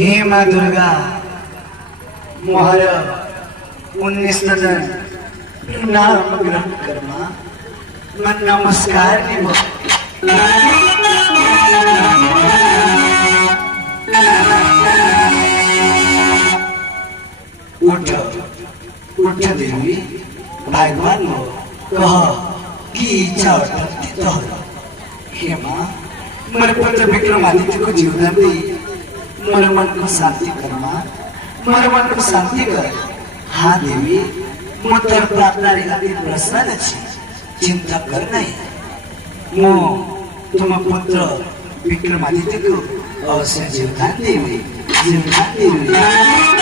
हे माँ दुर्गा मोहर 19 नजर नाम ग्रहण करमा मन नमस्कार ने उठ उठ देवी भगवान कह की इच्छा अटकती तो हे माँ मेरे पुत्र विक्रमादित्य को जीवदान दी मेरे मन को शांति कर माँ मेरे मन को शांति कर। हाँ देवी मुतर प्रार्थना रे प्रसन्न छी चिंता कर नहीं मो तुम पुत्र विक्रमादित्य को अवश्य जीवदान देवी जीवदान देवी।